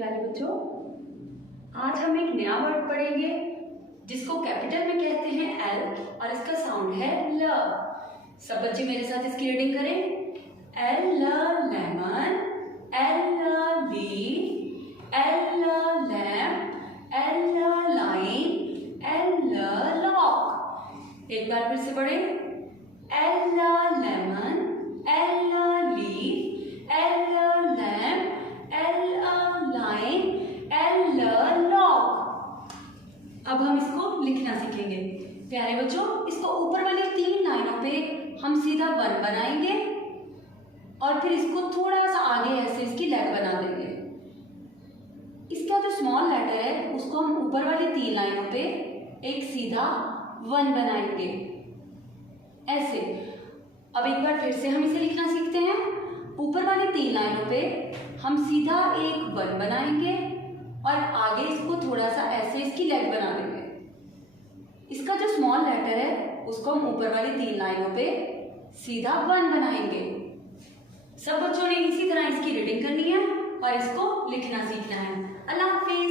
प्यारे बच्चों, आज हम एक नया वर्ड पढ़ेंगे जिसको कैपिटल में कहते हैं एल और इसका साउंड है ल। सब बच्चे मेरे साथ इसकी रीडिंग करें। L lemon, L leaf, L lamp, L line, L lock. एक बार फिर से पढ़ें। L lemon, L leaf, L lamp, L line, L lock. अब हम इसको लिखना सीखेंगे। प्यारे बच्चों, इसको ऊपर वाली 3 लाइनों पे हम सीधा वन बनाएंगे और फिर इसको थोड़ा सा आगे ऐसे इसकी लेट बना देंगे। इसका जो स्मॉल लेटर है उसको हम ऊपर वाली 3 लाइनों पे एक सीधा वन बनाएंगे ऐसे। अब एक बार फिर से हम इसे लिखना सीखते हैं। ऊपर वाली 3 लाइनों पे हम सीधा एक वन बनाएंगे और आगे इसको थोड़ा सा ऐसे इसकी लेट बना देंगे। इसका जो स्मॉल लेटर है उसको हम ऊपर वाली 3 लाइनों पे सीधा वन बनाएंगे। सब बच्चों ने इसी तरह इसकी रीडिंग करनी है और इसको लिखना सीखना है। अल्लाह हाफिज।